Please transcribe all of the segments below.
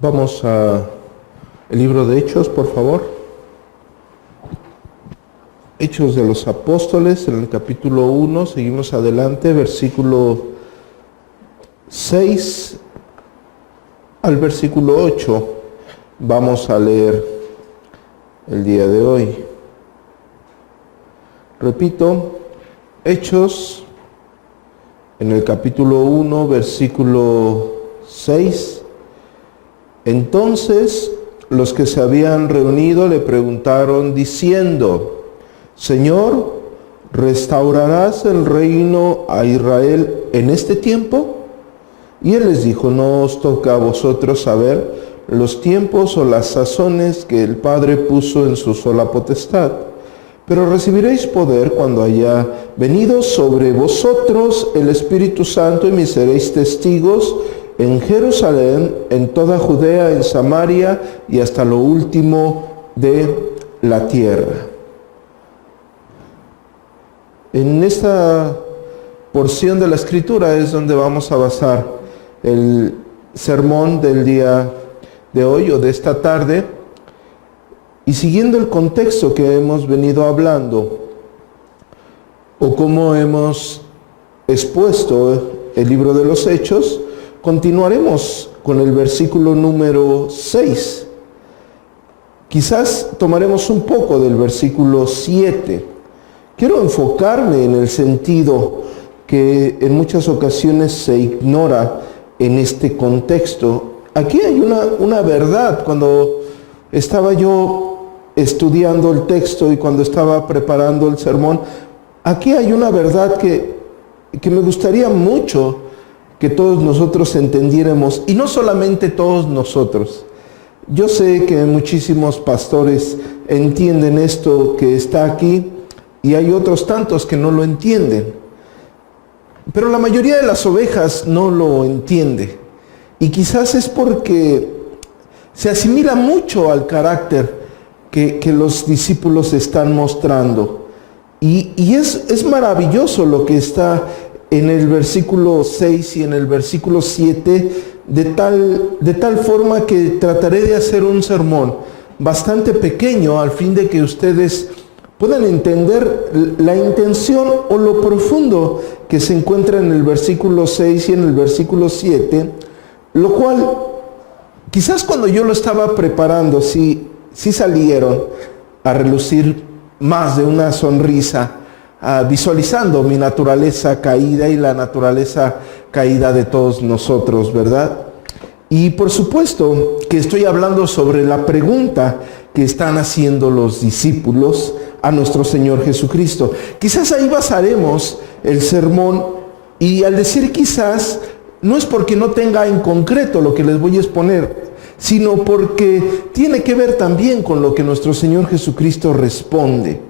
Vamos a el libro de Hechos, por favor. Hechos de los Apóstoles, en el capítulo 1, seguimos adelante, versículo 6 al versículo 8. Vamos a leer el día de hoy. Repito, Hechos, en el capítulo 1, versículo 6. Entonces los que se habían reunido le preguntaron diciendo: Señor, ¿restaurarás el reino a Israel en este tiempo? Y él les dijo: no os toca a vosotros saber los tiempos o las sazones que el Padre puso en su sola potestad, pero recibiréis poder cuando haya venido sobre vosotros el Espíritu Santo, y me seréis testigos en Jerusalén, en toda Judea, en Samaria y hasta lo último de la tierra. En esta porción de la Escritura es donde vamos a basar el sermón del día de hoy o de esta tarde. Y siguiendo el contexto que hemos venido hablando, o como hemos expuesto el libro de los Hechos, continuaremos con el versículo número 6. Quizás tomaremos un poco del versículo 7. Quiero enfocarme en el sentido que en muchas ocasiones se ignora en este contexto. Aquí hay una verdad. Cuando estaba yo estudiando el texto y cuando estaba preparando el sermón, aquí hay una verdad que me gustaría mucho que todos nosotros entendiéramos, y no solamente todos nosotros. Yo sé que muchísimos pastores entienden esto que está aquí, y hay otros tantos que no lo entienden. Pero la mayoría de las ovejas no lo entiende. Y quizás es porque se asimila mucho al carácter que los discípulos están mostrando. Y es maravilloso lo que está en el versículo 6 y en el versículo 7, de tal forma que trataré de hacer un sermón bastante pequeño, al fin de que ustedes puedan entender la intención o lo profundo que se encuentra en el versículo 6 y en el versículo 7, lo cual quizás cuando yo lo estaba preparando sí salieron a relucir más de una sonrisa, visualizando mi naturaleza caída y la naturaleza caída de todos nosotros, ¿verdad? Y por supuesto que estoy hablando sobre la pregunta que están haciendo los discípulos a nuestro Señor Jesucristo. Quizás ahí basaremos el sermón, y al decir quizás, no es porque no tenga en concreto lo que les voy a exponer, sino porque tiene que ver también con lo que nuestro Señor Jesucristo responde.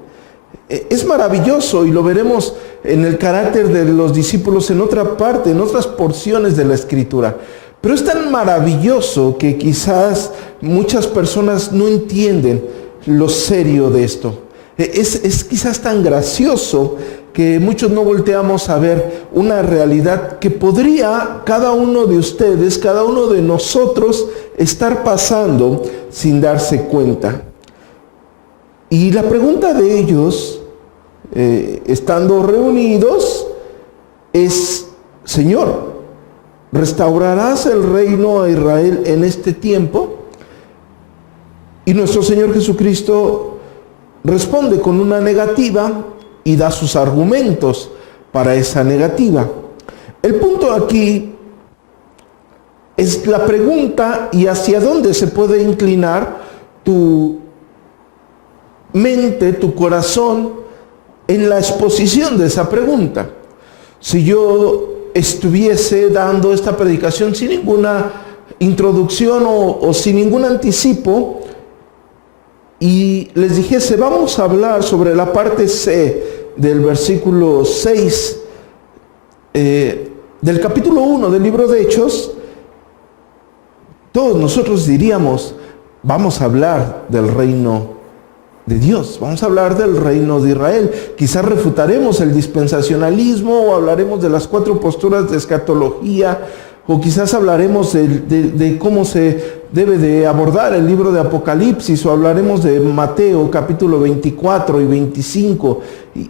Es maravilloso, y lo veremos en el carácter de los discípulos en otra parte, en otras porciones de la Escritura. Pero es tan maravilloso que quizás muchas personas no entienden lo serio de esto. Es quizás tan gracioso que muchos no volteamos a ver una realidad que podría cada uno de ustedes, cada uno de nosotros, estar pasando sin darse cuenta. Y la pregunta de ellos, estando reunidos, es: Señor, ¿restaurarás el reino a Israel en este tiempo? Y nuestro Señor Jesucristo responde con una negativa y da sus argumentos para esa negativa. El punto aquí es la pregunta y hacia dónde se puede inclinar tu mente, tu corazón, en la exposición de esa pregunta. Si yo estuviese dando esta predicación sin ninguna introducción o sin ningún anticipo, y les dijese: vamos a hablar sobre la parte C del versículo 6 del capítulo 1 del libro de Hechos, todos nosotros diríamos: vamos a hablar del reino de Dios, vamos a hablar del reino de Israel. Quizás refutaremos el dispensacionalismo, o hablaremos de las 4 posturas de escatología, o quizás hablaremos de cómo se debe de abordar el libro de Apocalipsis, o hablaremos de Mateo capítulo 24 y 25,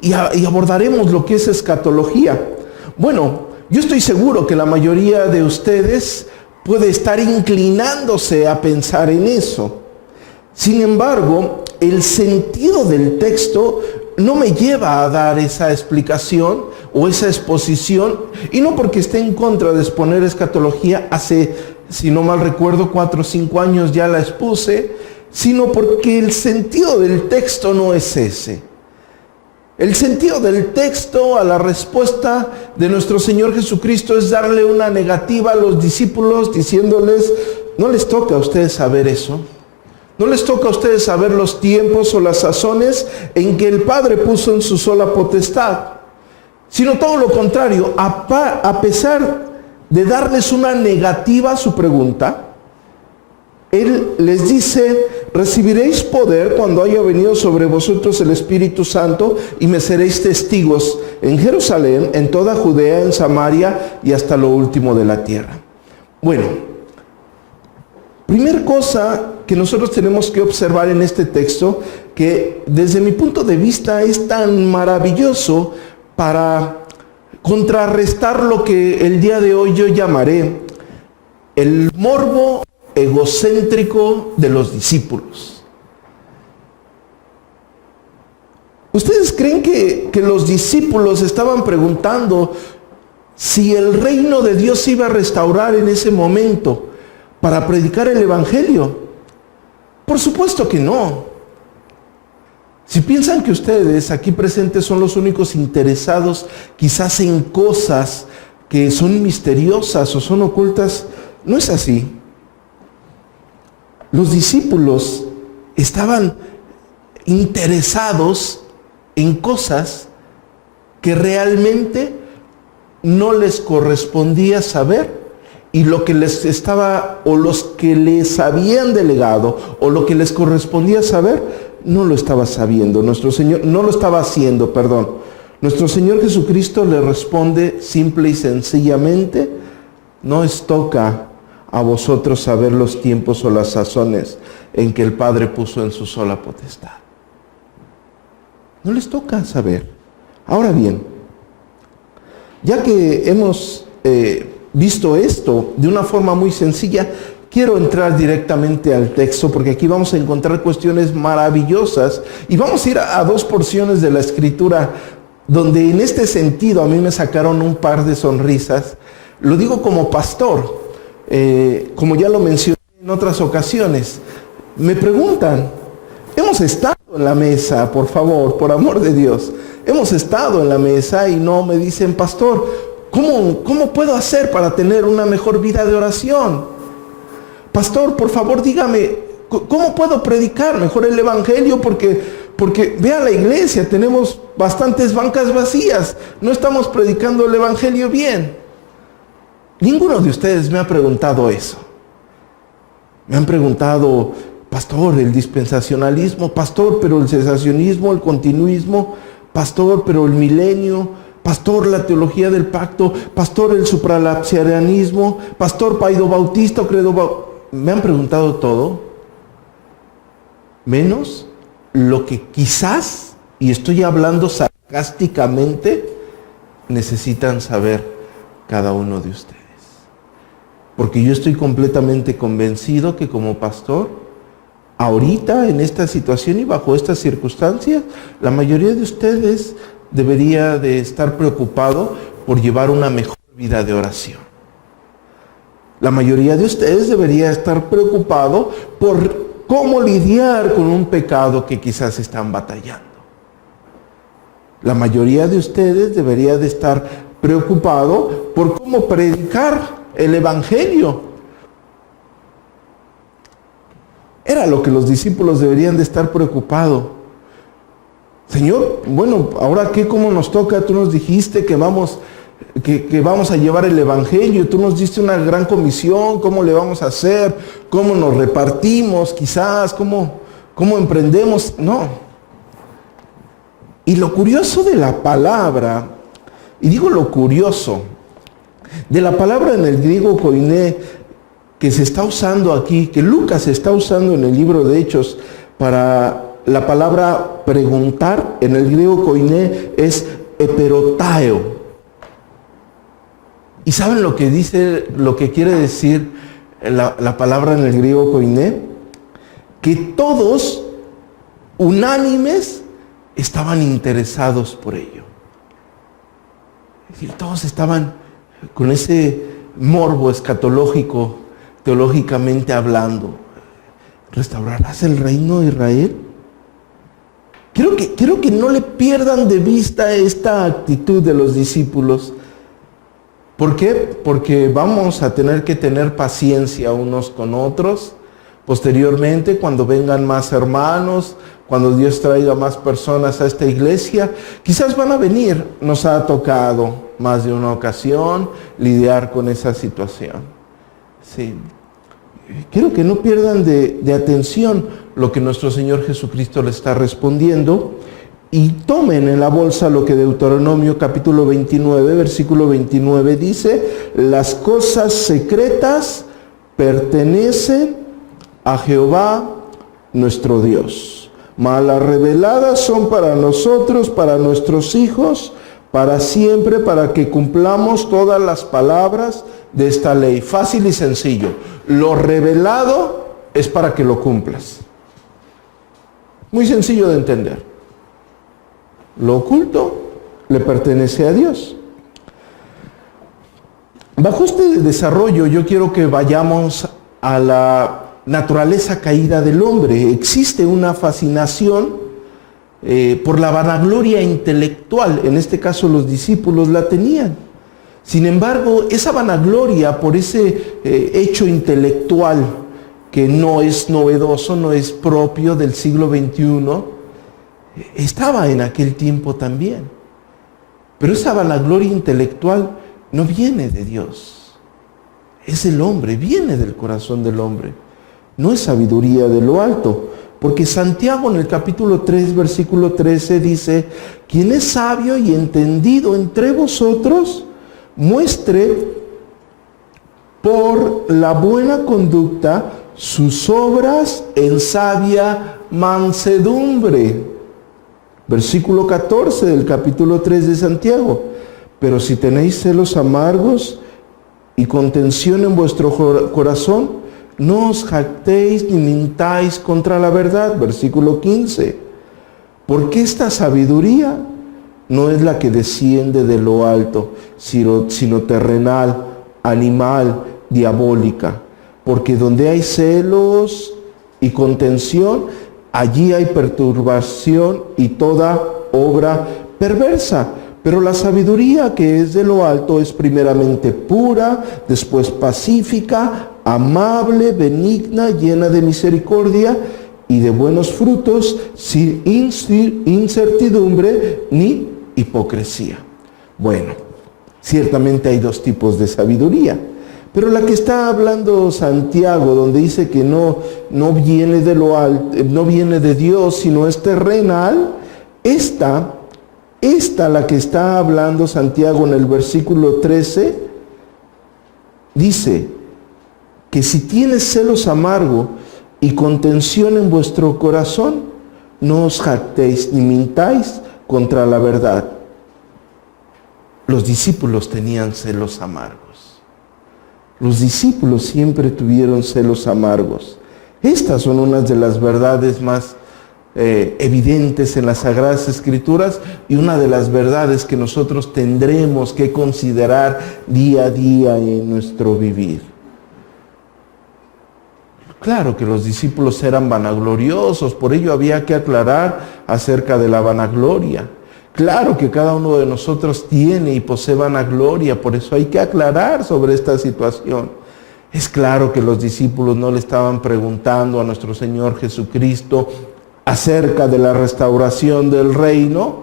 y abordaremos lo que es escatología. Bueno, yo estoy seguro que la mayoría de ustedes puede estar inclinándose a pensar en eso. Sin embargo, el sentido del texto no me lleva a dar esa explicación o esa exposición, y no porque esté en contra de exponer escatología. Hace, si no mal recuerdo, 4 o 5 años ya la expuse, sino porque el sentido del texto no es ese. El sentido del texto a la respuesta de nuestro Señor Jesucristo es darle una negativa a los discípulos, diciéndoles: no les toca a ustedes saber eso. No les toca a ustedes saber los tiempos o las sazones en que el Padre puso en su sola potestad, sino todo lo contrario. A pesar de darles una negativa a su pregunta, Él les dice: recibiréis poder cuando haya venido sobre vosotros el Espíritu Santo, y me seréis testigos en Jerusalén, en toda Judea, en Samaria y hasta lo último de la tierra. Bueno, primera cosa que nosotros tenemos que observar en este texto, que desde mi punto de vista es tan maravilloso para contrarrestar lo que el día de hoy yo llamaré el morbo egocéntrico de los discípulos. ¿Ustedes creen que los discípulos estaban preguntando si el reino de Dios se iba a restaurar en ese momento para predicar el evangelio? Por supuesto que no. Si piensan que ustedes aquí presentes son los únicos interesados quizás en cosas que son misteriosas o son ocultas, no es así. Los discípulos estaban interesados en cosas que realmente no les correspondía saber, y lo que les estaba, o los que les habían delegado, o lo que les correspondía saber, no lo estaba sabiendo. Nuestro Señor no lo estaba haciendo, perdón. Nuestro Señor Jesucristo le responde simple y sencillamente: no os toca a vosotros saber los tiempos o las sazones en que el Padre puso en su sola potestad. No les toca saber. Ahora bien, ya que hemos visto esto de una forma muy sencilla, quiero entrar directamente al texto, porque aquí vamos a encontrar cuestiones maravillosas, y vamos a ir a 2 porciones de la Escritura donde en este sentido a mí me sacaron un par de sonrisas. Lo digo como pastor, como ya lo mencioné en otras ocasiones. Me preguntan: hemos estado en la mesa, por favor, por amor de Dios, hemos estado en la mesa, y no me dicen: pastor, ¿cómo puedo hacer para tener una mejor vida de oración? Pastor, por favor, dígame, ¿cómo puedo predicar mejor el evangelio? Porque vea la iglesia, tenemos bastantes bancas vacías, no estamos predicando el evangelio bien. Ninguno de ustedes me ha preguntado eso. Me han preguntado: pastor, el dispensacionalismo; pastor, pero el cesacionismo, el continuismo; pastor, pero el milenio; pastor, la teología del pacto; pastor, el supralapsarianismo; pastor, paido bautista o credo bautista. Me han preguntado todo, menos lo que quizás, y estoy hablando sarcásticamente, necesitan saber cada uno de ustedes. Porque yo estoy completamente convencido que como pastor, ahorita en esta situación y bajo estas circunstancias, la mayoría de ustedes debería de estar preocupado por llevar una mejor vida de oración. La mayoría de ustedes debería estar preocupado por cómo lidiar con un pecado que quizás están batallando. La mayoría de ustedes debería de estar preocupado por cómo predicar el evangelio. Era lo que los discípulos deberían de estar preocupados. Señor, bueno, ahora qué, cómo nos toca. Tú nos dijiste que vamos a llevar el evangelio. Tú nos diste una gran comisión. ¿Cómo le vamos a hacer? ¿Cómo nos repartimos? Quizás, ¿cómo emprendemos? No. Y lo curioso de la palabra, y digo lo curioso, De la palabra en el griego koiné que se está usando aquí, que Lucas está usando en el libro de Hechos para la palabra preguntar, en el griego koiné es eperotao. ¿Y saben lo que dice, lo que quiere decir la palabra en el griego koiné? Que todos, unánimes, estaban interesados por ello. Es decir, todos estaban con ese morbo escatológico, teológicamente hablando. ¿Restaurarás el reino de Israel? Quiero que no le pierdan de vista esta actitud de los discípulos. ¿Por qué? Porque vamos a tener que tener paciencia unos con otros. Posteriormente, cuando vengan más hermanos, cuando Dios traiga más personas a esta iglesia, quizás van a venir. Nos ha tocado más de una ocasión lidiar con esa situación. Sí. Quiero que no pierdan de atención lo que nuestro Señor Jesucristo le está respondiendo y tomen en la bolsa lo que Deuteronomio capítulo 29, versículo 29 dice: las cosas secretas pertenecen a Jehová nuestro Dios, mas las reveladas son para nosotros, para nuestros hijos, para siempre, para que cumplamos todas las palabras de esta ley. Fácil y sencillo. Lo revelado es para que lo cumplas. Muy sencillo de entender. Lo oculto le pertenece a Dios. Bajo este desarrollo yo quiero que vayamos a la naturaleza caída del hombre. Existe una fascinación por la vanagloria intelectual. En este caso los discípulos la tenían. Sin embargo, esa vanagloria por ese hecho intelectual que no es novedoso, no es propio del siglo XXI, estaba en aquel tiempo también. Pero esa vanagloria intelectual no viene de Dios. Es del hombre, viene del corazón del hombre. No es sabiduría de lo alto. Porque Santiago en el capítulo 3, versículo 13 dice: quien es sabio y entendido entre vosotros, muestre por la buena conducta sus obras en sabia mansedumbre. Versículo 14 del capítulo 3 de Santiago: pero si tenéis celos amargos y contención en vuestro corazón, no os jactéis ni mintáis contra la verdad. Versículo 15. Porque esta sabiduría no es la que desciende de lo alto, sino terrenal, animal, diabólica. Porque donde hay celos y contención, allí hay perturbación y toda obra perversa. Pero la sabiduría que es de lo alto es primeramente pura, después pacífica, amable, benigna, llena de misericordia y de buenos frutos, sin incertidumbre ni hipocresía. Bueno, ciertamente hay dos tipos de sabiduría, pero la que está hablando Santiago, donde dice que no viene de lo alto, no viene de Dios, sino es terrenal, esta la que está hablando Santiago en el versículo 13, dice que si tienes celos amargo y contención en vuestro corazón, no os jactéis ni mintáis contra la verdad. Los discípulos tenían celos amargos. Los discípulos siempre tuvieron celos amargos. Estas son unas de las verdades más evidentes en las Sagradas Escrituras y una de las verdades que nosotros tendremos que considerar día a día en nuestro vivir. Claro que los discípulos eran vanagloriosos, por ello había que aclarar acerca de la vanagloria. Claro que cada uno de nosotros tiene y posee vanagloria, por eso hay que aclarar sobre esta situación. Es claro que los discípulos no le estaban preguntando a nuestro Señor Jesucristo acerca de la restauración del reino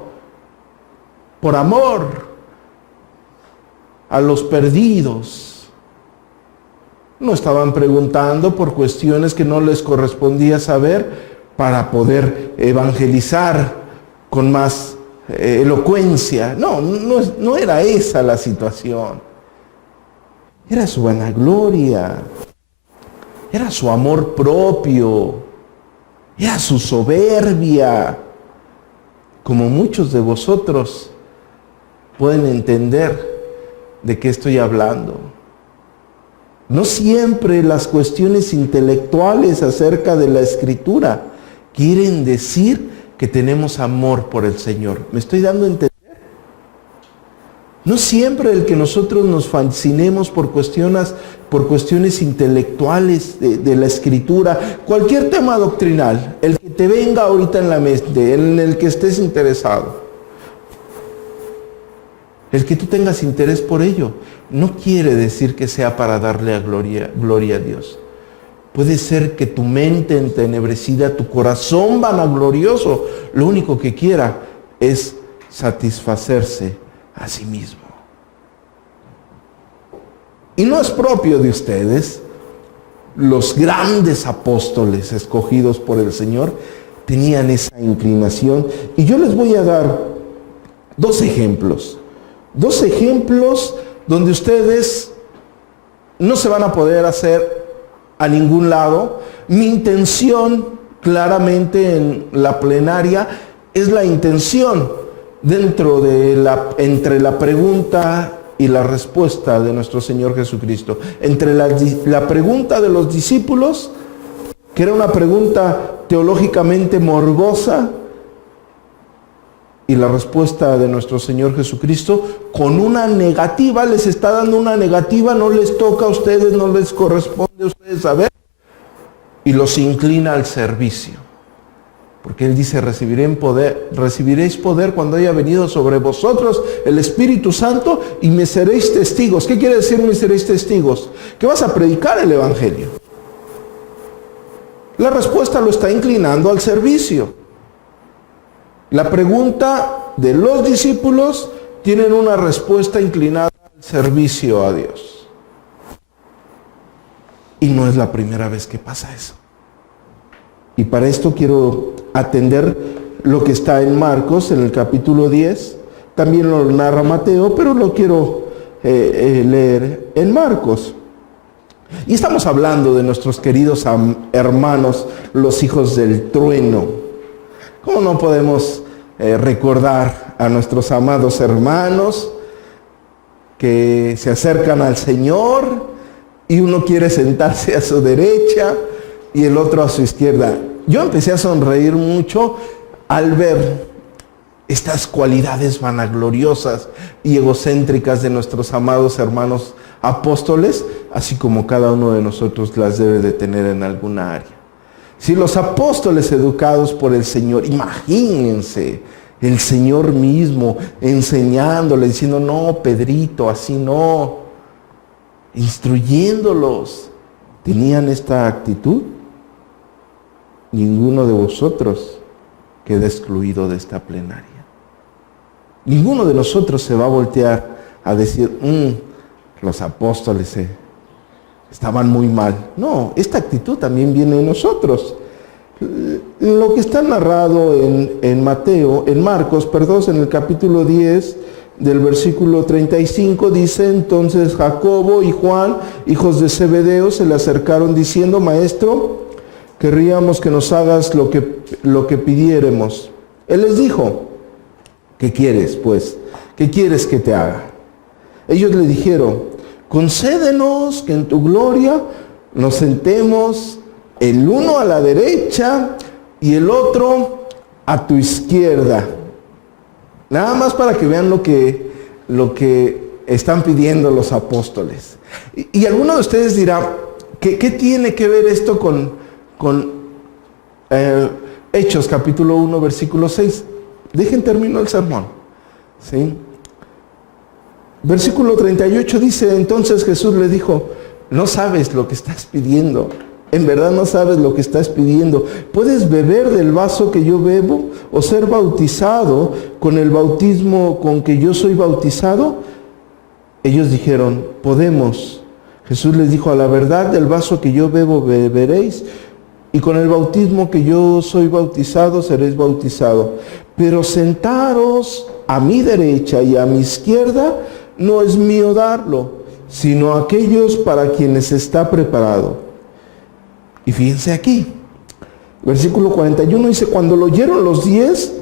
por amor a los perdidos. No estaban preguntando por cuestiones que no les correspondía saber para poder evangelizar con más elocuencia. No era esa la situación. era su vanagloria, era su amor propio, era su soberbia. Como muchos de vosotros pueden entender de qué estoy hablando. No siempre las cuestiones intelectuales acerca de la Escritura quieren decir que tenemos amor por el Señor. ¿Me estoy dando a entender? No siempre el que nosotros nos fascinemos por cuestiones intelectuales de la Escritura, cualquier tema doctrinal, el que te venga ahorita en la mente, en el que estés interesado, el que tú tengas interés por ello, no quiere decir que sea para darle gloria a Dios. Puede ser que tu mente entenebrecida, tu corazón vanaglorioso, lo único que quiera es satisfacerse a sí mismo. Y no es propio de ustedes. Los grandes apóstoles escogidos por el Señor tenían esa inclinación. Y yo les voy a dar dos ejemplos donde ustedes no se van a poder hacer a ningún lado. Mi intención claramente en la plenaria es la intención entre la pregunta y la respuesta de nuestro Señor Jesucristo. Entre la pregunta de los discípulos, que era una pregunta teológicamente morbosa, y la respuesta de nuestro Señor Jesucristo con una negativa. Les está dando una negativa, no les toca a ustedes, no les corresponde a ustedes saber, y los inclina al servicio. Porque Él dice, recibiréis poder cuando haya venido sobre vosotros el Espíritu Santo y me seréis testigos. ¿Qué quiere decir me seréis testigos? Que vas a predicar el Evangelio. La respuesta lo está inclinando al servicio. La pregunta de los discípulos tienen una respuesta inclinada al servicio a Dios. Y no es la primera vez que pasa eso. Y para esto quiero atender lo que está en Marcos, en el capítulo 10. También lo narra Mateo, pero lo quiero leer en Marcos. Y estamos hablando de nuestros queridos hermanos, los hijos del trueno. ¿Cómo no podemos recordar a nuestros amados hermanos que se acercan al Señor y uno quiere sentarse a su derecha y el otro a su izquierda? Yo empecé a sonreír mucho al ver estas cualidades vanagloriosas y egocéntricas de nuestros amados hermanos apóstoles, así como cada uno de nosotros las debe de tener en alguna área. Si los apóstoles educados por el Señor, imagínense, el Señor mismo enseñándole, diciendo, no, Pedrito, así no, instruyéndolos, ¿tenían esta actitud? Ninguno de vosotros queda excluido de esta plenaria. Ninguno de nosotros se va a voltear a decir, los apóstoles estaban muy mal. No, esta actitud también viene de nosotros. Lo que está narrado en Marcos, en el capítulo 10, del versículo 35, dice, entonces Jacobo y Juan, hijos de Zebedeo, se le acercaron diciendo, Maestro, querríamos que nos hagas lo que pidiéremos. Él les dijo, ¿qué quieres, pues? ¿Qué quieres que te haga? Ellos le dijeron, concédenos que en tu gloria nos sentemos el uno a la derecha y el otro a tu izquierda. Nada más para que vean lo que están pidiendo los apóstoles. Y alguno de ustedes dirá, ¿qué tiene que ver esto con Hechos capítulo 1 versículo 6? Dejen termino el sermón, ¿sí? Versículo 38 dice, entonces Jesús le dijo, no sabes lo que estás pidiendo. En verdad no sabes lo que estás pidiendo. ¿Puedes beber del vaso que yo bebo o ser bautizado con el bautismo con que yo soy bautizado? Ellos dijeron, podemos. Jesús les dijo, a la verdad del vaso que yo bebo beberéis y con el bautismo que yo soy bautizado seréis bautizado. Pero sentaros a mi derecha y a mi izquierda no es mío darlo, sino a aquellos para quienes está preparado. Y fíjense aquí, versículo 41 dice, cuando lo oyeron los 10,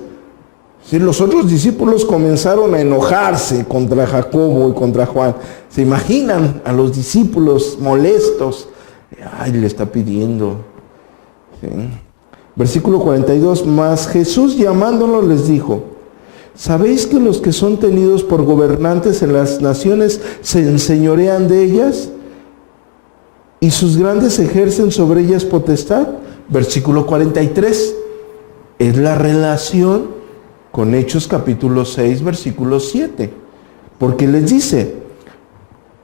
sí, los otros discípulos comenzaron a enojarse contra Jacobo y contra Juan. ¿Se imaginan a los discípulos molestos? Ay, le está pidiendo. ¿Sí? Versículo 42, mas Jesús llamándolos les dijo, ¿sabéis que los que son tenidos por gobernantes en las naciones se enseñorean de ellas? ¿Y sus grandes ejercen sobre ellas potestad? Versículo 43, es la relación con Hechos capítulo 6, versículo 7. Porque les dice,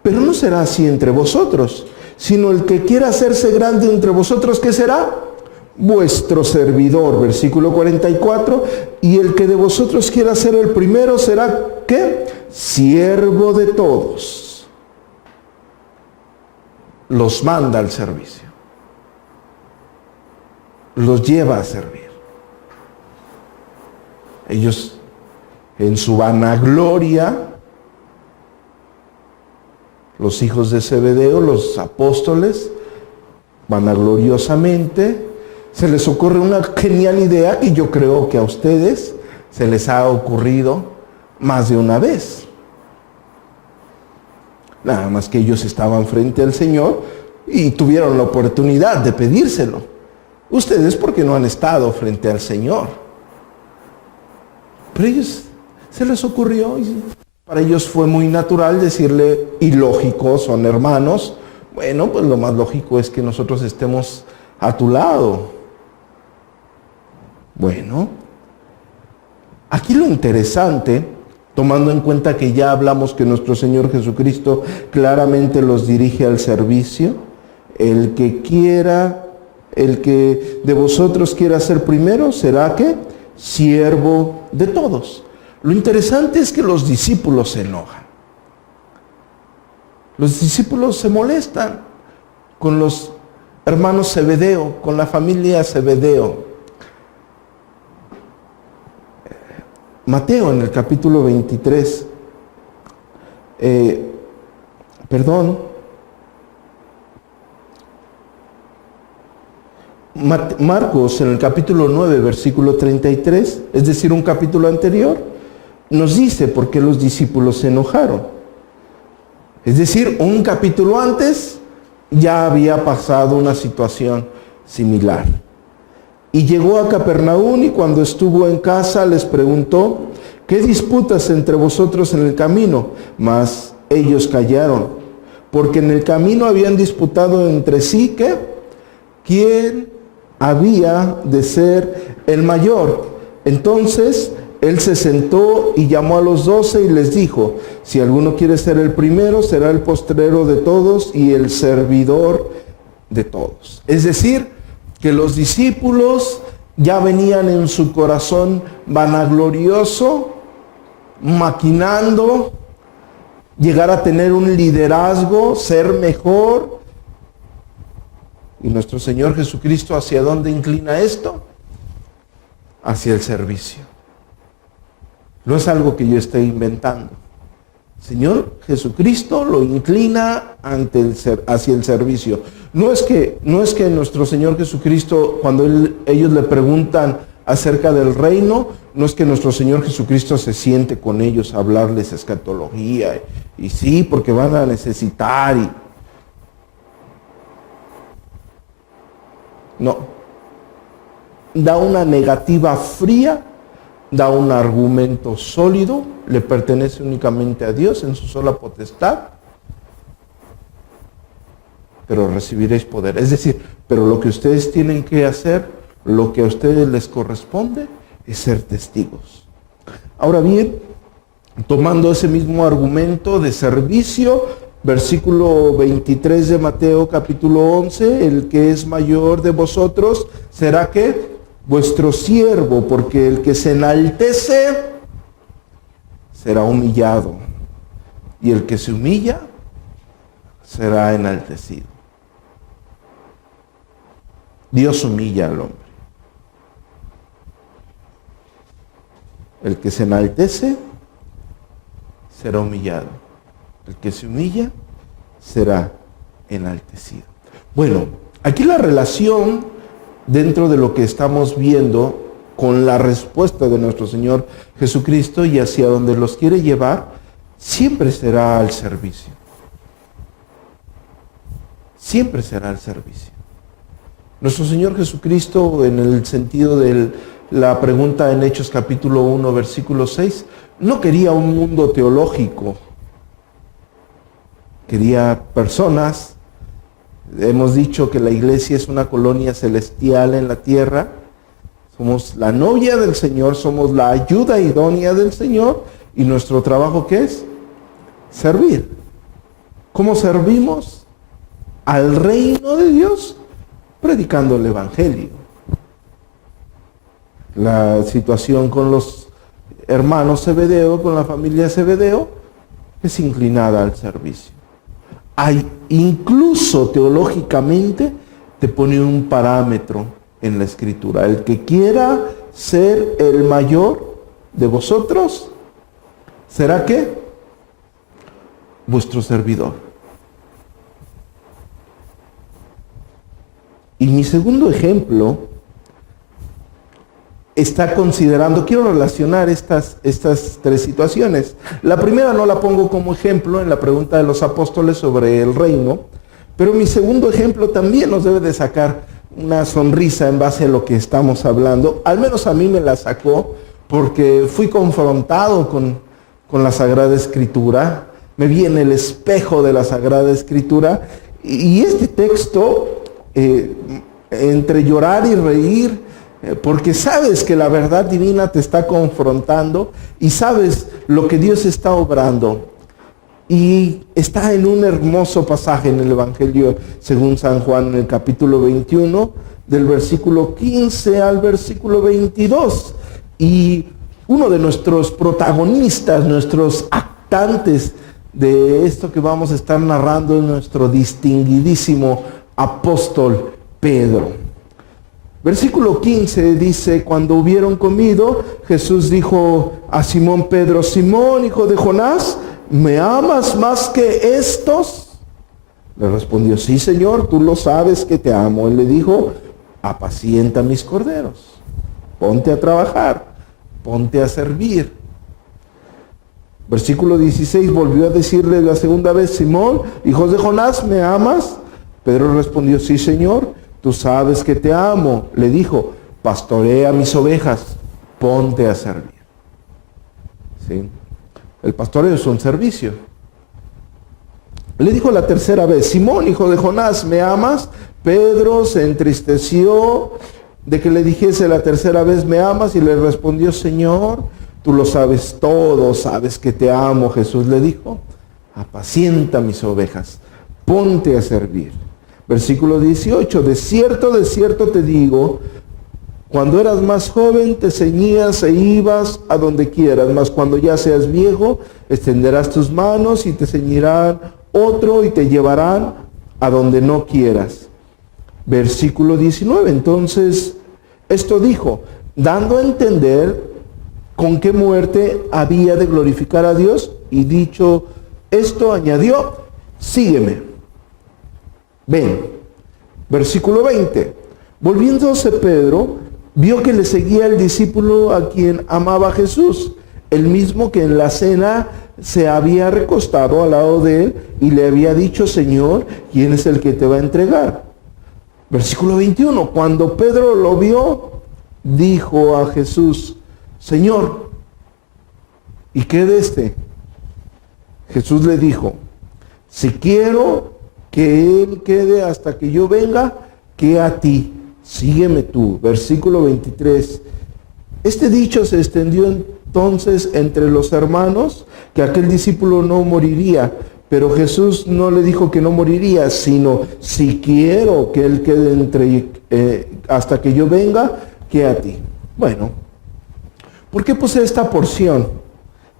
pero no será así entre vosotros, sino el que quiera hacerse grande entre vosotros, ¿qué será? Vuestro servidor, versículo 44, y el que de vosotros quiera ser el primero será, ¿qué? Siervo de todos. Los manda al servicio. Los lleva a servir. Ellos, en su vanagloria, los hijos de Zebedeo, los apóstoles, vanagloriosamente, se les ocurre una genial idea que yo creo que a ustedes se les ha ocurrido más de una vez. Nada más que ellos estaban frente al Señor y tuvieron la oportunidad de pedírselo. Ustedes porque no han estado frente al Señor. Pero ellos se les ocurrió y para ellos fue muy natural decirle, y lógico, son hermanos, bueno, pues lo más lógico es que nosotros estemos a tu lado. Bueno, aquí lo interesante, tomando en cuenta que ya hablamos que nuestro Señor Jesucristo claramente los dirige al servicio, el que de vosotros quiera ser primero, será que siervo de todos. Lo interesante es que los discípulos se enojan. Los discípulos se molestan con los hermanos Zebedeo, con la familia Zebedeo. Mateo en el capítulo 23, Marcos en el capítulo 9, versículo 33, es decir, un capítulo anterior, nos dice por qué los discípulos se enojaron. Es decir, un capítulo antes ya había pasado una situación similar. Y llegó a Capernaum y cuando estuvo en casa les preguntó, ¿qué disputas entre vosotros en el camino? Mas ellos callaron, porque en el camino habían disputado entre sí, ¿qué? ¿Quién había de ser el mayor? Entonces él se sentó y llamó a los 12 y les dijo, si alguno quiere ser el primero, será el postrero de todos y el servidor de todos. Es decir, que los discípulos ya venían en su corazón vanaglorioso, maquinando, llegar a tener un liderazgo, ser mejor. Y nuestro Señor Jesucristo, ¿hacia dónde inclina esto? Hacia el servicio. No es algo que yo esté inventando. Señor Jesucristo lo inclina hacia el servicio. No es que nuestro Señor Jesucristo, cuando ellos le preguntan acerca del reino, no es que nuestro Señor Jesucristo se siente con ellos a hablarles escatología, y sí, porque van a necesitar. No. Da una negativa fría, da un argumento sólido, le pertenece únicamente a Dios en su sola potestad, pero recibiréis poder. Es decir, pero lo que ustedes tienen que hacer, lo que a ustedes les corresponde, es ser testigos. Ahora bien, tomando ese mismo argumento de servicio, versículo 23 de Mateo capítulo 11, el que es mayor de vosotros, ¿será qué? Vuestro siervo, porque el que se enaltece será humillado, y el que se humilla será enaltecido. Dios humilla al hombre. El que se enaltece será humillado. El que se humilla será enaltecido. Bueno, aquí la relación dentro de lo que estamos viendo con la respuesta de nuestro Señor Jesucristo y hacia donde los quiere llevar, siempre será al servicio. Siempre será al servicio. Nuestro Señor Jesucristo, en el sentido de la pregunta en Hechos capítulo 1, versículo 6, no quería un mundo teológico. Quería personas. Hemos dicho que la iglesia es una colonia celestial en la tierra. Somos la novia del Señor, somos la ayuda idónea del Señor. ¿Y nuestro trabajo qué es? Servir. ¿Cómo servimos al reino de Dios? Predicando el Evangelio. La situación con los hermanos Zebedeo, con la familia Zebedeo, es inclinada al servicio. Hay, incluso teológicamente, te pone un parámetro en la Escritura. El que quiera ser el mayor de vosotros, ¿será qué? Vuestro servidor. Y mi segundo ejemplo está considerando, quiero relacionar estas tres situaciones. La primera no la pongo como ejemplo en la pregunta de los apóstoles sobre el reino, pero mi segundo ejemplo también nos debe de sacar una sonrisa en base a lo que estamos hablando. Al menos a mí me la sacó porque fui confrontado con la Sagrada Escritura, me vi en el espejo de la Sagrada Escritura y este texto, entre llorar y reír, porque sabes que la verdad divina te está confrontando y sabes lo que Dios está obrando. Y está en un hermoso pasaje en el Evangelio según San Juan, en el capítulo 21, del versículo 15 al versículo 22. Y uno de nuestros protagonistas, nuestros actantes de esto que vamos a estar narrando es nuestro distinguidísimo apóstol Pedro. Versículo 15 dice: cuando hubieron comido, Jesús dijo a Simón Pedro: Simón, hijo de Jonás, ¿me amas más que estos? Le respondió: sí, Señor, tú lo sabes que te amo. Él le dijo: apacienta mis corderos. Ponte a trabajar, ponte a servir. Versículo 16, volvió a decirle la segunda vez: Simón, hijo de Jonás, ¿me amas? Pedro respondió: sí, Señor, tú sabes que te amo. Le dijo: pastorea mis ovejas, ponte a servir. ¿Sí? El pastoreo es un servicio. Le dijo la tercera vez: Simón, hijo de Jonás, ¿me amas? Pedro se entristeció de que le dijese la tercera vez: ¿me amas? Y le respondió: Señor, tú lo sabes todo, sabes que te amo. Jesús le dijo: apacienta mis ovejas, ponte a servir. Versículo 18, de cierto te digo, cuando eras más joven te ceñías e ibas a donde quieras, mas cuando ya seas viejo, extenderás tus manos y te ceñirán otro y te llevarán a donde no quieras. Versículo 19, entonces esto dijo, dando a entender con qué muerte había de glorificar a Dios, y dicho esto añadió: sígueme. Ven. Versículo 20. Volviéndose Pedro, vio que le seguía el discípulo a quien amaba Jesús, el mismo que en la cena se había recostado al lado de él y le había dicho: Señor, ¿quién es el que te va a entregar? Versículo 21. Cuando Pedro lo vio, dijo a Jesús: Señor, ¿y qué de este? Jesús le dijo: si quiero que él quede hasta que yo venga, que a ti, sígueme tú. Versículo 23. Este dicho se extendió entonces entre los hermanos, que aquel discípulo no moriría, pero Jesús no le dijo que no moriría, sino: si quiero que él quede hasta que yo venga, que a ti. Bueno, ¿por qué puse esta porción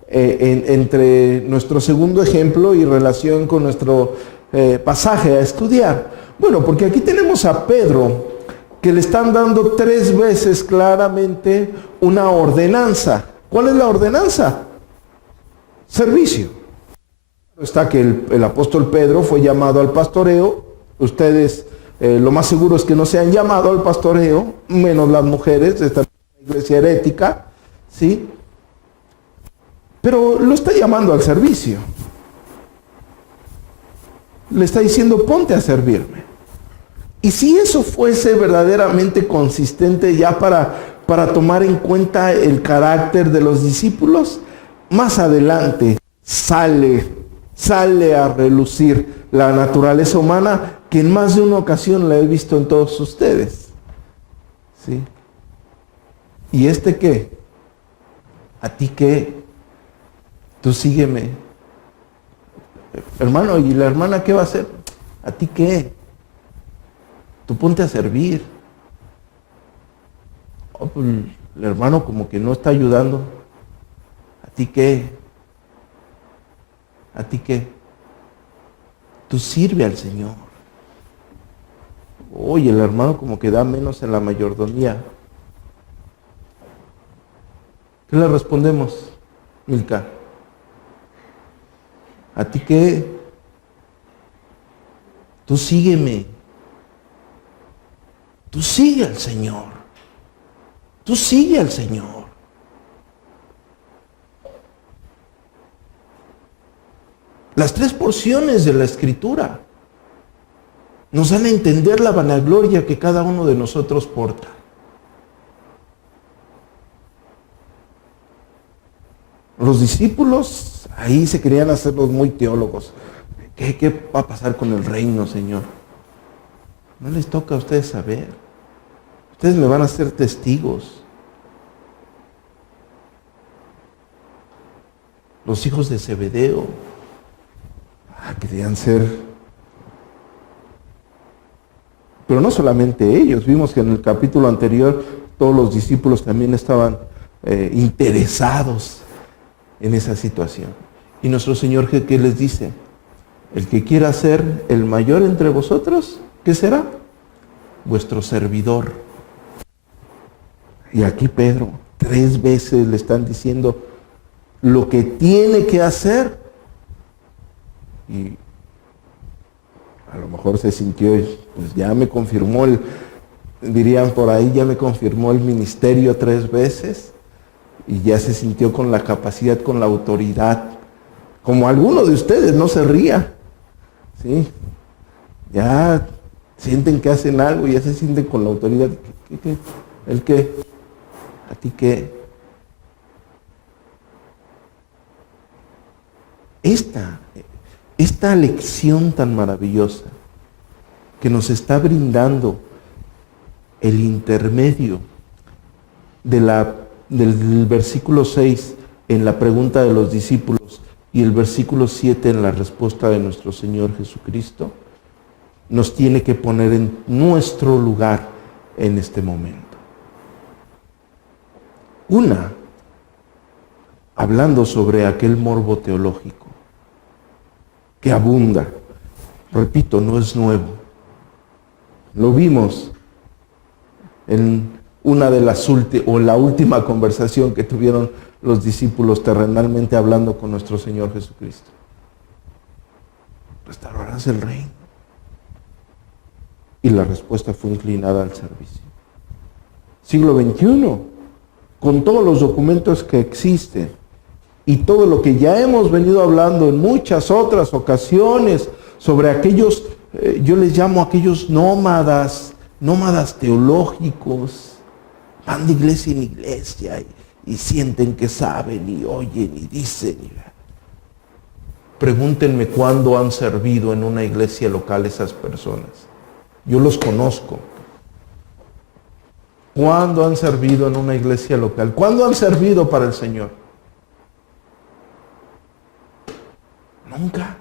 entre nuestro segundo ejemplo y relación con nuestro pasaje a estudiar? Bueno, porque aquí tenemos a Pedro que le están dando 3 veces claramente una ordenanza. ¿Cuál es la ordenanza? Servicio. Está que el apóstol Pedro fue llamado al pastoreo. Ustedes lo más seguro es que no se han llamado al pastoreo, menos las mujeres, esta iglesia herética, ¿sí? Pero lo está llamando al servicio. Le está diciendo, ponte a servirme. Y si eso fuese verdaderamente consistente ya para tomar en cuenta el carácter de los discípulos, más adelante sale a relucir la naturaleza humana que en más de una ocasión la he visto en todos ustedes. ¿Sí? ¿Y qué? ¿A ti qué? Tú sígueme. Hermano, ¿y la hermana qué va a hacer? ¿A ti qué? Tú ponte a servir. Oh, pues, el hermano como que no está ayudando. ¿A ti qué? ¿A ti qué? Tú sirve al Señor. Oye, el hermano como que da menos en la mayordomía. ¿Qué le respondemos, Milka? ¿A ti qué? Tú sígueme. Tú sigue al Señor. Tú sigue al Señor. Las 3 porciones de la Escritura nos dan a entender la vanagloria que cada uno de nosotros porta. Los discípulos ahí se querían hacer los muy teólogos. ¿Qué va a pasar con el reino, Señor? No les toca a ustedes saber. Ustedes me van a ser testigos. Los hijos de Zebedeo querían ser. Pero no solamente ellos. Vimos que en el capítulo anterior todos los discípulos también estaban interesados en esa situación. Y nuestro Señor, ¿qué les dice? El que quiera ser el mayor entre vosotros, ¿qué será? Vuestro servidor. Y aquí Pedro, 3 veces le están diciendo lo que tiene que hacer. Y a lo mejor se sintió, pues ya me confirmó dirían por ahí, ya me confirmó el ministerio 3 veces. Y ya se sintió con la capacidad, con la autoridad. Como alguno de ustedes, no se ría. ¿Sí? Ya sienten que hacen algo, ya se sienten con la autoridad. ¿Qué? ¿El qué? ¿A ti qué? Esta lección tan maravillosa que nos está brindando el intermedio del versículo 6 en la pregunta de los discípulos y el versículo 7 en la respuesta de nuestro Señor Jesucristo, nos tiene que poner en nuestro lugar en este momento. Una, hablando sobre aquel morbo teológico que abunda. Repito, no es nuevo. Lo vimos en una de las la última conversación que tuvieron los discípulos terrenalmente hablando con nuestro Señor Jesucristo. ¿Restaurarás el reino? Y la respuesta fue inclinada al servicio. Siglo XXI, con todos los documentos que existen y todo lo que ya hemos venido hablando en muchas otras ocasiones sobre aquellos, yo les llamo aquellos nómadas teológicos, van de iglesia en iglesia y sienten que saben y oyen y dicen. Pregúntenme cuándo han servido en una iglesia local esas personas. Yo los conozco. ¿Cuándo han servido en una iglesia local? ¿Cuándo han servido para el Señor? Nunca.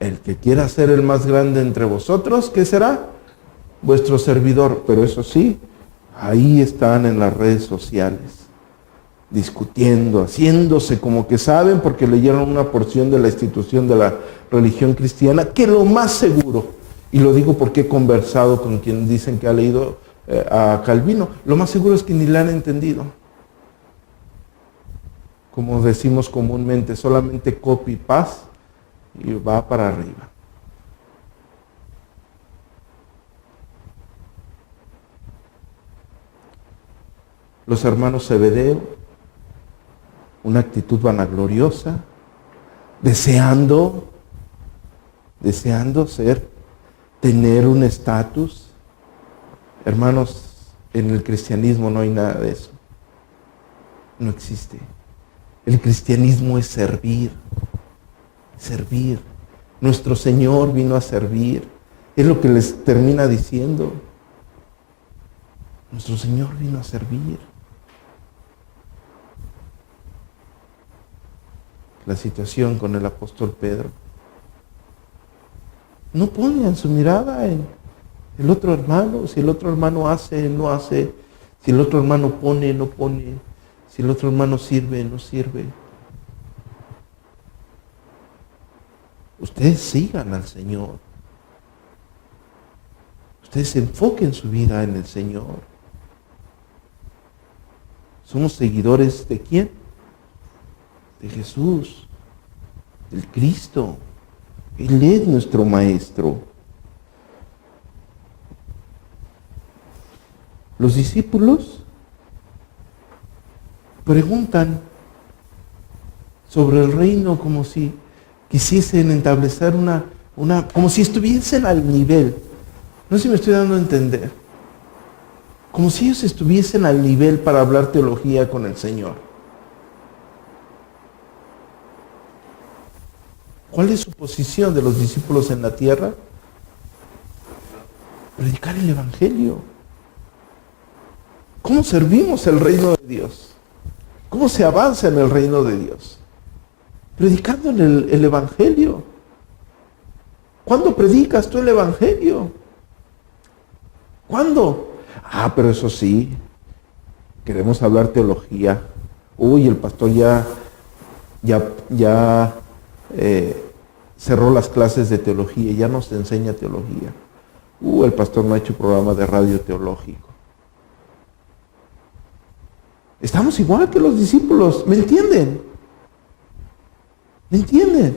El que quiera ser el más grande entre vosotros, ¿qué será? Vuestro servidor. Pero eso sí, ahí están en las redes sociales, discutiendo, haciéndose como que saben porque leyeron una porción de la institución de la religión cristiana, que lo más seguro, y lo digo porque he conversado con quien dicen que ha leído a Calvino, lo más seguro es que ni la han entendido. como decimos comúnmente, solamente copy paste y va para arriba. Los hermanos Zebedeo, una actitud vanagloriosa, deseando tener un estatus. Hermanos, en el cristianismo no hay nada de eso. No existe. El cristianismo es servir. Servir. Nuestro Señor vino a servir. Es lo que les termina diciendo. Nuestro Señor vino a servir. La situación con el apóstol Pedro. No pongan su mirada en el otro hermano. Si el otro hermano hace, no hace. Si el otro hermano pone, no pone. Si el otro hermano sirve, no sirve. Ustedes sigan al Señor. Ustedes enfoquen su vida en el Señor. Somos seguidores ¿de quién? De Jesús, del Cristo. Él es nuestro Maestro. Los discípulos preguntan sobre el reino como si quisiesen establecer como si estuviesen al nivel. No sé si me estoy dando a entender. Como si ellos estuviesen al nivel para hablar teología con el Señor. ¿Cuál es su posición de los discípulos en la tierra? Predicar el Evangelio. ¿Cómo servimos el reino de Dios? ¿Cómo se avanza en el reino de Dios? Predicando el Evangelio. ¿Cuándo predicas tú el Evangelio? ¿Cuándo? Pero eso sí, queremos hablar teología. El pastor ya cerró las clases de teología, ya nos enseña teología. El pastor no ha hecho programa de radio teológico. Estamos igual que los discípulos, ¿me entienden? ¿Me entienden?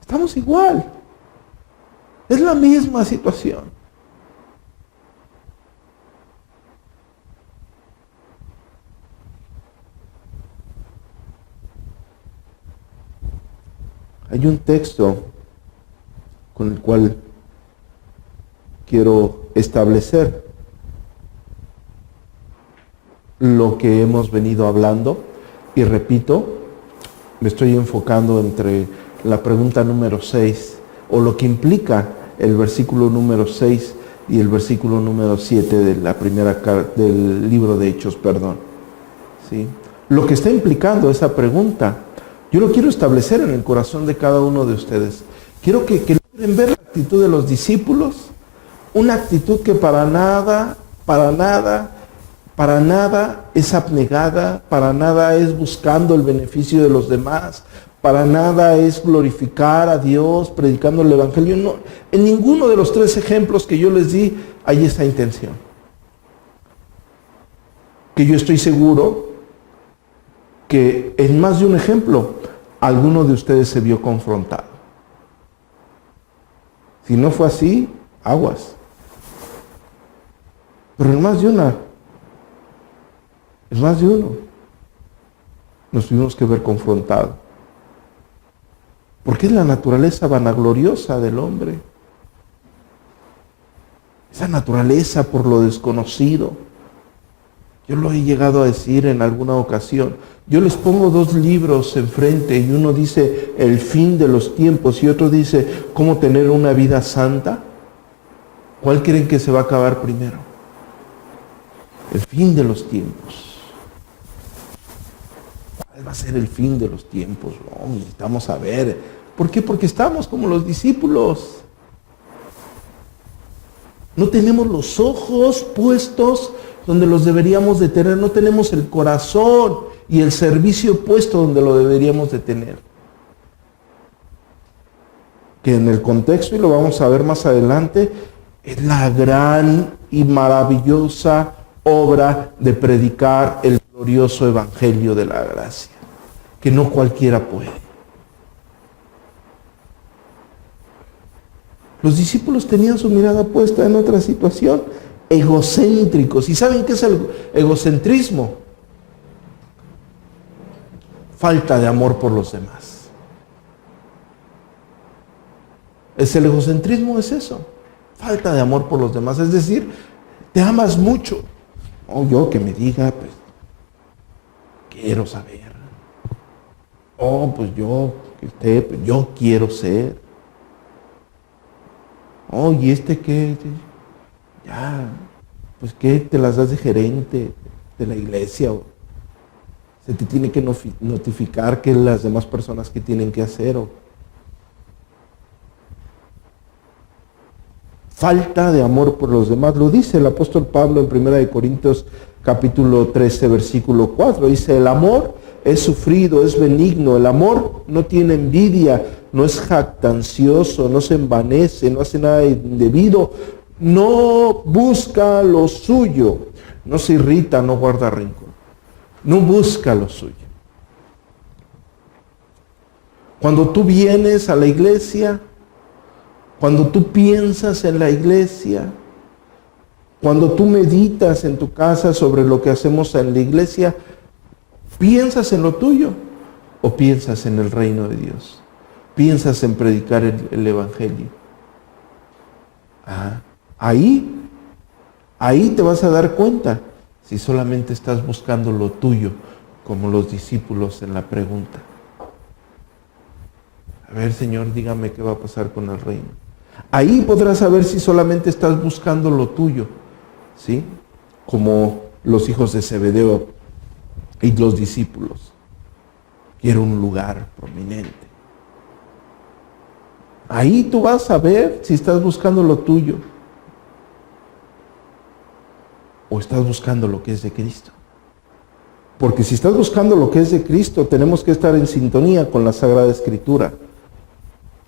Estamos igual. Es la misma situación. Hay un texto con el cual quiero establecer lo que hemos venido hablando y repito, me estoy enfocando entre la pregunta número 6 o lo que implica el versículo número 6 y el versículo número 7 de la del libro de Hechos, ¿sí? Lo que está implicando esa pregunta, yo lo quiero establecer en el corazón de cada uno de ustedes. Quiero que logren ver la actitud de los discípulos, una actitud que para nada es abnegada, para nada es buscando el beneficio de los demás, para nada es glorificar a Dios predicando el Evangelio. No, en ninguno de los 3 ejemplos que yo les di hay esa intención. Que yo estoy seguro que en más de un ejemplo, alguno de ustedes se vio confrontado. Si no fue así, aguas. Pero en más de uno, nos tuvimos que ver confrontados. Porque es la naturaleza vanagloriosa del hombre. Esa naturaleza por lo desconocido. Yo lo he llegado a decir en alguna ocasión. Yo les pongo 2 libros enfrente y uno dice El fin de los tiempos y otro dice Cómo tener una vida santa. ¿Cuál creen que se va a acabar primero? El fin de los tiempos. ¿Cuál va a ser el fin de los tiempos? No, necesitamos saber. ¿Por qué? Porque estamos como los discípulos. No tenemos los ojos puestos donde los deberíamos de tener. No tenemos el corazón y el servicio puesto donde lo deberíamos de tener. Que en el contexto, y lo vamos a ver más adelante, es la gran y maravillosa obra de predicar el glorioso evangelio de la gracia, que no cualquiera puede. Los discípulos tenían su mirada puesta en otra situación, egocéntricos. ¿Y saben qué es el egocentrismo? Falta de amor por los demás. El egocentrismo es eso, falta de amor por los demás. Es decir, te amas mucho. Oh, yo que me diga, pues, quiero saber. Oh, pues yo, que usted, pues, yo quiero ser. Oh, y que, ya, pues que te las das de gerente de la iglesia. Se te tiene que notificar que las demás personas que tienen que hacer. Falta de amor por los demás. Lo dice el apóstol Pablo en 1 Corintios capítulo 13, versículo 4. Dice, el amor es sufrido, es benigno. El amor no tiene envidia, no es jactancioso, no se envanece, no hace nada indebido, no busca lo suyo, no se irrita, no guarda rencor. No busca lo suyo. Cuando tú vienes a la iglesia, cuando tú piensas en la iglesia, cuando tú meditas en tu casa sobre lo que hacemos en la iglesia, ¿piensas en lo tuyo o piensas en el reino de Dios? ¿Piensas en predicar el evangelio? Ahí te vas a dar cuenta si solamente estás buscando lo tuyo, como los discípulos en la pregunta. A ver, Señor, dígame qué va a pasar con el reino. Ahí podrás saber si solamente estás buscando lo tuyo, ¿sí? Como los hijos de Zebedeo y los discípulos. Quiero un lugar prominente. Ahí tú vas a ver si estás buscando lo tuyo o estás buscando lo que es de Cristo. Porque si estás buscando lo que es de Cristo, tenemos que estar en sintonía con la Sagrada Escritura.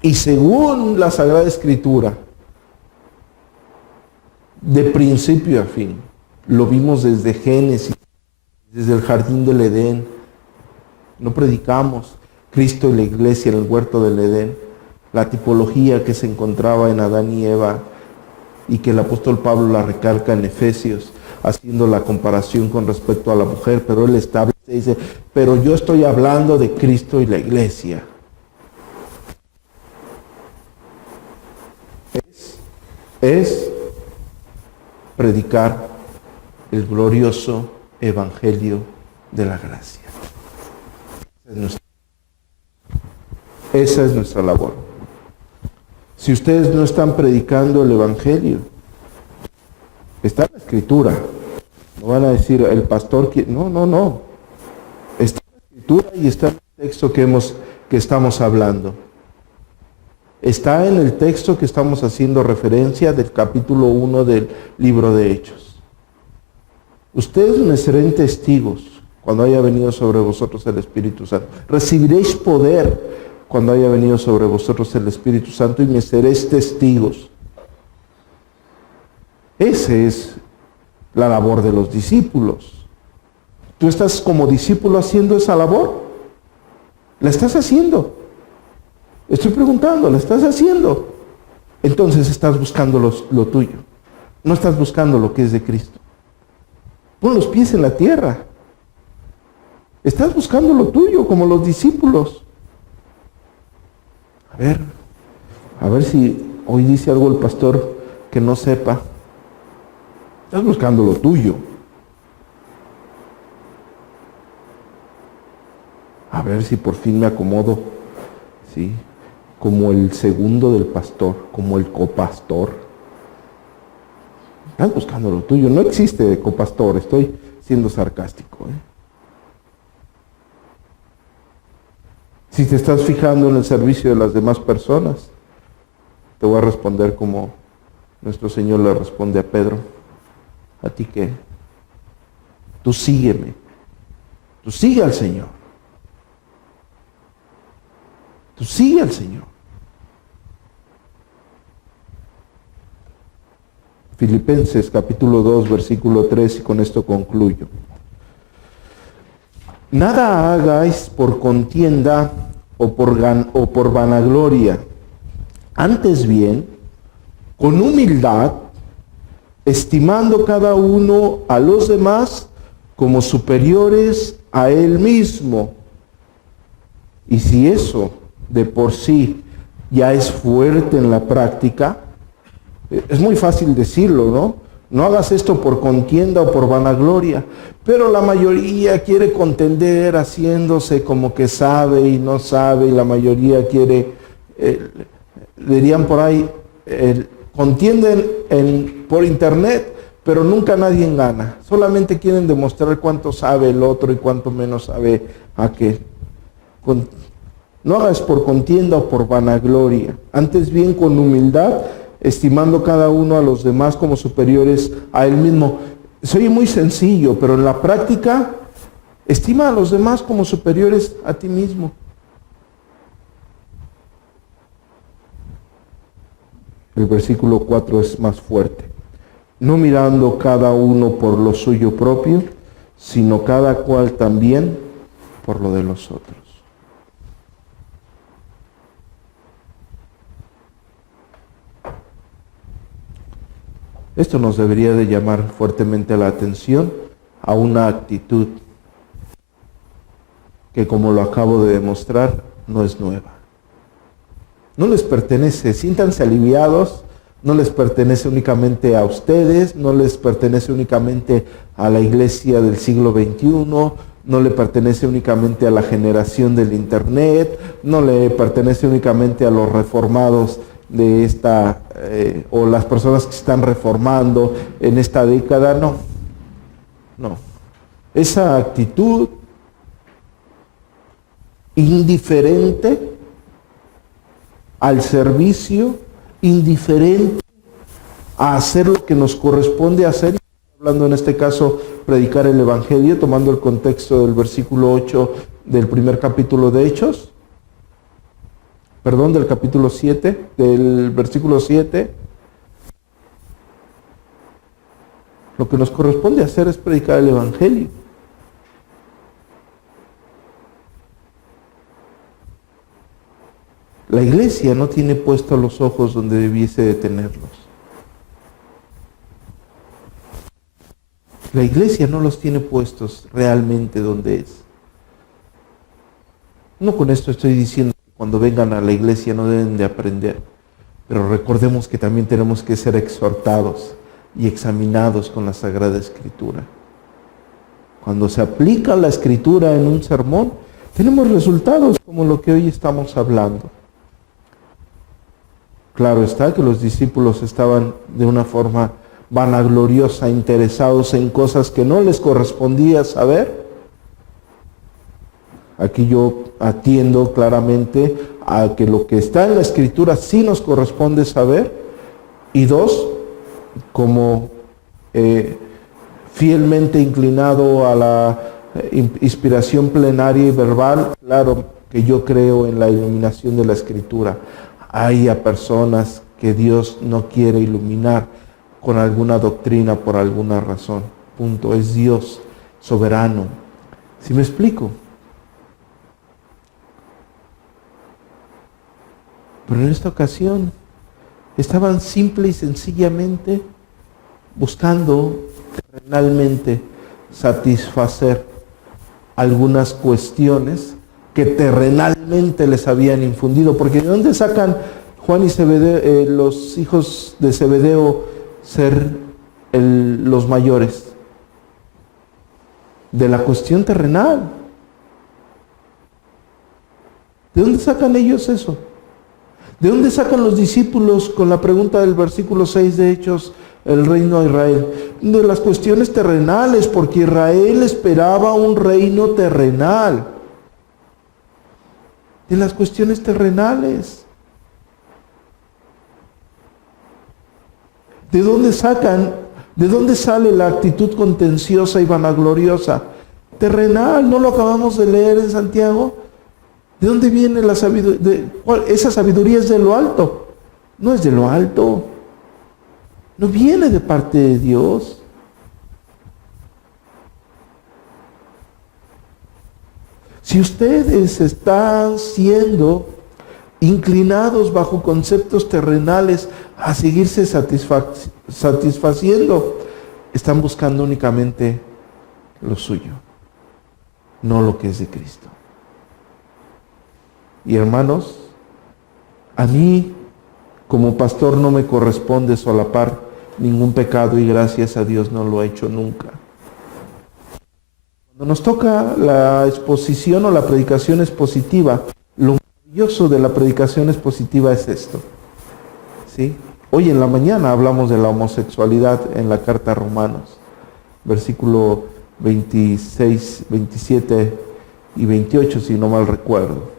Y según la Sagrada Escritura, de principio a fin, lo vimos desde Génesis, desde el jardín del Edén. No predicamos Cristo y la iglesia en el huerto del Edén, la tipología que se encontraba en Adán y Eva y que el apóstol Pablo la recalca en Efesios, haciendo la comparación con respecto a la mujer, pero él establece y dice, pero yo estoy hablando de Cristo y la iglesia. Es predicar el glorioso evangelio de la gracia. Esa es nuestra labor. Si ustedes no están predicando el evangelio, está en la escritura. No van a decir el pastor que no. Está en la escritura y está en el texto que estamos hablando. Está en el texto que estamos haciendo referencia del capítulo 1 del libro de Hechos. Ustedes me serán testigos cuando haya venido sobre vosotros el Espíritu Santo. Recibiréis poder cuando haya venido sobre vosotros el Espíritu Santo y me seréis testigos. Esa es la labor de los discípulos. ¿Tú estás como discípulo haciendo esa labor? ¿La estás haciendo? Estoy preguntando, ¿la estás haciendo? Entonces estás buscando lo tuyo. No estás buscando lo que es de Cristo. Pon los pies en la tierra. Estás buscando lo tuyo como los discípulos. A ver si hoy dice algo el pastor que no sepa. Estás buscando lo tuyo. A ver si por fin me acomodo, ¿sí? Como el segundo del pastor, como el copastor. Estás buscando lo tuyo. No existe copastor, estoy siendo sarcástico, Si te estás fijando en el servicio de las demás personas, te voy a responder como nuestro Señor le responde a Pedro. ¿A ti qué? Tú sígueme. Tú sigue al Señor. Tú sigue al Señor. Filipenses capítulo 2, versículo 3, y con esto concluyo. Nada hagáis por contienda o por vanagloria, antes bien, con humildad, estimando cada uno a los demás como superiores a él mismo. Y si eso de por sí ya es fuerte en la práctica, es muy fácil decirlo, ¿no? No hagas esto por contienda o por vanagloria, pero la mayoría quiere contender haciéndose como que sabe y no sabe, y la mayoría quiere, dirían por ahí, contienden por internet, pero nunca nadie gana. Solamente quieren demostrar cuánto sabe el otro y cuánto menos sabe aquel. No hagas por contienda o por vanagloria, antes bien con humildad, estimando cada uno a los demás como superiores a él mismo. Se oye muy sencillo, pero en la práctica, estima a los demás como superiores a ti mismo. El versículo 4 es más fuerte. No mirando cada uno por lo suyo propio, sino cada cual también por lo de los otros. Esto nos debería de llamar fuertemente la atención a una actitud que, como lo acabo de demostrar, no es nueva. No les pertenece, siéntanse aliviados, no les pertenece únicamente a ustedes, no les pertenece únicamente a la iglesia del siglo XXI, no le pertenece únicamente a la generación del internet, no le pertenece únicamente a los reformados de esta, o las personas que se están reformando en esta década, no. Esa actitud indiferente al servicio, indiferente a hacer lo que nos corresponde hacer, hablando en este caso, predicar el Evangelio, tomando el contexto del versículo 8 del primer capítulo de Hechos, del capítulo 7, del versículo 7. Lo que nos corresponde hacer es predicar el Evangelio. La iglesia no tiene puestos los ojos donde debiese de tenerlos. La iglesia no los tiene puestos realmente donde es. No con esto estoy diciendo que cuando vengan a la iglesia no deben de aprender, pero recordemos que también tenemos que ser exhortados y examinados con la Sagrada Escritura. Cuando se aplica la Escritura en un sermón, tenemos resultados como lo que hoy estamos hablando. Claro está que los discípulos estaban de una forma vanagloriosa, interesados en cosas que no les correspondía saber. Aquí yo atiendo claramente a que lo que está en la Escritura sí nos corresponde saber. Y dos, como fielmente inclinado a la inspiración plenaria y verbal, claro que yo creo en la iluminación de la Escritura. Hay a personas que Dios no quiere iluminar con alguna doctrina por alguna razón. Punto. Es Dios soberano. ¿Sí me explico? Pero en esta ocasión estaban simple y sencillamente buscando terrenalmente satisfacer algunas cuestiones que terrenalmente les habían infundido. Porque ¿de dónde sacan Juan y Zebedeo, los hijos de Zebedeo ser los mayores? De la cuestión terrenal. ¿De dónde sacan ellos eso? ¿De dónde sacan los discípulos con la pregunta del versículo 6 de Hechos, el reino de Israel? De las cuestiones terrenales, porque Israel esperaba un reino terrenal. De las cuestiones terrenales. ¿De dónde sale la actitud contenciosa y vanagloriosa? Terrenal, ¿no lo acabamos de leer en Santiago? ¿De dónde viene la sabiduría? Esa sabiduría es de lo alto. No es de lo alto. no viene de parte de Dios. Si ustedes están siendo inclinados bajo conceptos terrenales a seguirse satisfaciendo, están buscando únicamente lo suyo, no lo que es de Cristo. Y hermanos, a mí como pastor no me corresponde solapar ningún pecado y gracias a Dios no lo he hecho nunca. Cuando nos toca la exposición o la predicación expositiva, lo maravilloso de la predicación expositiva es esto, ¿sí? Hoy en la mañana hablamos de la homosexualidad en la carta a Romanos, versículo 26, 27 y 28, si no mal recuerdo.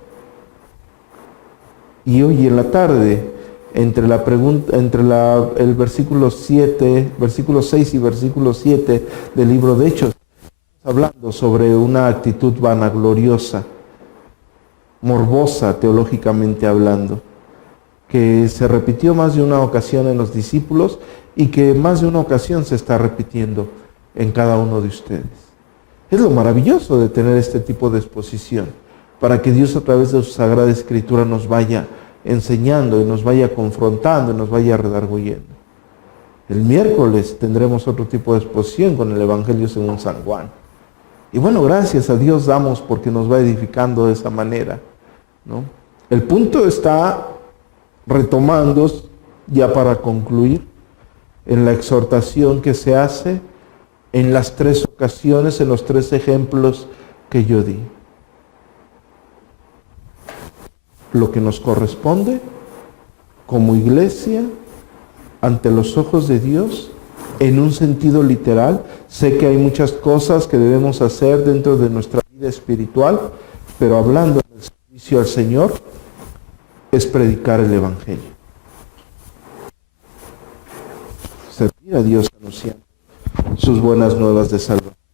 Y hoy en la tarde, entre el versículo 7, versículo 6 y versículo 7 del libro de Hechos, hablando sobre una actitud vanagloriosa, morbosa teológicamente hablando, que se repitió más de una ocasión en los discípulos y que más de una ocasión se está repitiendo en cada uno de ustedes. Es lo maravilloso de tener este tipo de exposición, para que Dios a través de su Sagrada Escritura nos vaya enseñando y nos vaya confrontando y nos vaya redarguyendo. El miércoles tendremos otro tipo de exposición con el Evangelio según San Juan. Y bueno, gracias a Dios damos porque nos va edificando de esa manera, ¿no? El punto está retomando, ya para concluir, en la exhortación que se hace en las tres ocasiones, en los tres ejemplos que yo di. Lo que nos corresponde como iglesia ante los ojos de Dios, en un sentido literal. Sé que hay muchas cosas que debemos hacer dentro de nuestra vida espiritual, pero hablando del servicio al Señor, es predicar el Evangelio. Servir a Dios anunciando sus buenas nuevas de salvación.